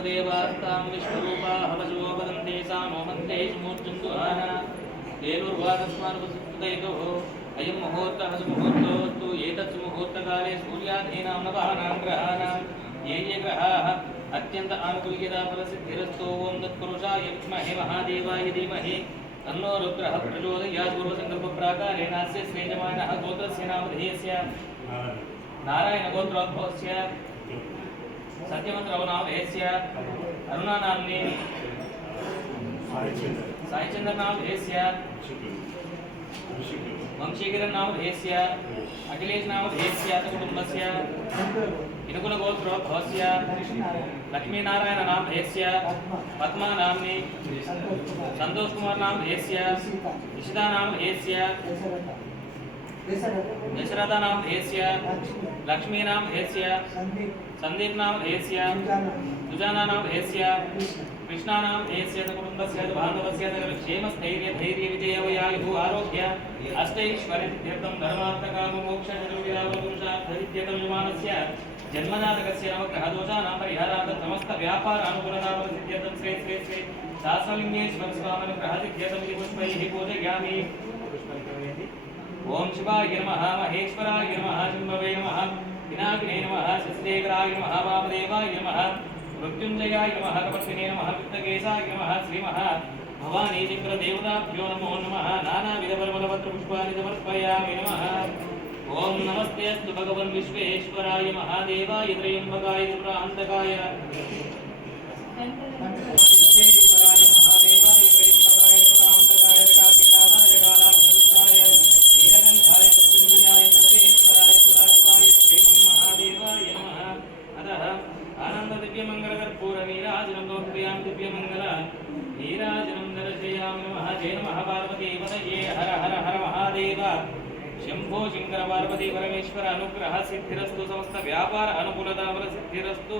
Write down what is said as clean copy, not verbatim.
सर्वदेवास्तां विश्वरूपा हवशो वदन्ते सा नो मन्त्रे मूर्छन्तुहाना तेनुर्वादस्मानुपसुप्तैतो अयं मुहूर्तः सुमुहूर्तोऽस्तु एतत् सुमुहूर्तकाले सूर्यादीनां नवानां ग्रहाणां ये ये ग्रहाः अत्यन्त आनुकूल्यता फलसिद्धिरस्तु ओं तत्पुरुषाय विद्महे महादेवाय धीमहि तन्नो रुद्रः प्रचोदयात् पूर्वसङ्कल्पप्राकारेणास्य श्रेजमानः गोत्रस्य नामधेयस्य नारायणगोत्रोद्भवस्य सत्यमन्त्रवनामधेयस्य अरुणानाम्नि साईचन्द्रनामधेयस्य वंशीगिरनामधेयस्य अखिलेशनामधेयस्य कुटुम्बस्य इनुकुलगोत्रोद्भवस्य लक्ष्मीनारायणनामधेयस्य पद्मानाम्नि सन्तोषकुमारनामधेयस्य निशितानामधेयस्य दशरथनामधेयस्य लक्ष्मीनामधेयस्य सन्दीपनामधेयस्य सुजानानामधेयस्य कृष्णानामधेयस्य कुटुम्बस्य बान्धवस्य क्षेमस्थैर्यधैर्यविजयवयायुः आरोग्य अष्टैश्वर्यसिद्ध्यर्थं धर्मार्थकाममोक्षपुरुषार्थसिद्ध्यर्थं जन्मजातकस्य नवग्रहदोषानां परिहारार्थं समस्तव्यापारानुकूलताफलसिद्ध्यर्थं श्री श्री श्री शास्त्रलिङ्गेश्वर स्वामनुग्रहसिद्ध्यर्थं पुष्पैः पूजयामि। ओम शिवाय नमः महेश्वराय नमः शंभवे नमः विनायकाय नमः शशिशेखराय नमः वामदेवाय नमः मृत्युंजयाय नमः कपटिने नमः वित्तकेशाय नमः श्रीमः भवानी चक्र देवताभ्यो नमो नमः नानाविध परिमलपत्र पुष्पाणि समर्पयामि नमः। ओम नमस्ते अस्तु भगवन् विश्वेश्वराय महादेवाय त्र्यंबकाय त्रिपुरान्तकाय विश्वेश्वराय महादेवाय त्र्यंबकाय त्रिपुरान्तकाय त्रिकालाय कालाक्षरुद्राय नीलकण्ठाय मृत्युंजयाय सर्वेश्वराय सदाशिवाय श्रीमन्महादेवाय नमः। अतः आनंद दिव्यमंगलकर्पूर नीराजनं समर्पयामि दिव्यमंगल नीराजनं दर्शयामि नमः। जय नमः पार्वती पतये हर हर हर महादेव शंभो शंकर पार्वती परमेश्वर अनुग्रह सिद्धिरस्तु समस्त व्यापार अनुकूलता फल सिद्धिरस्तु।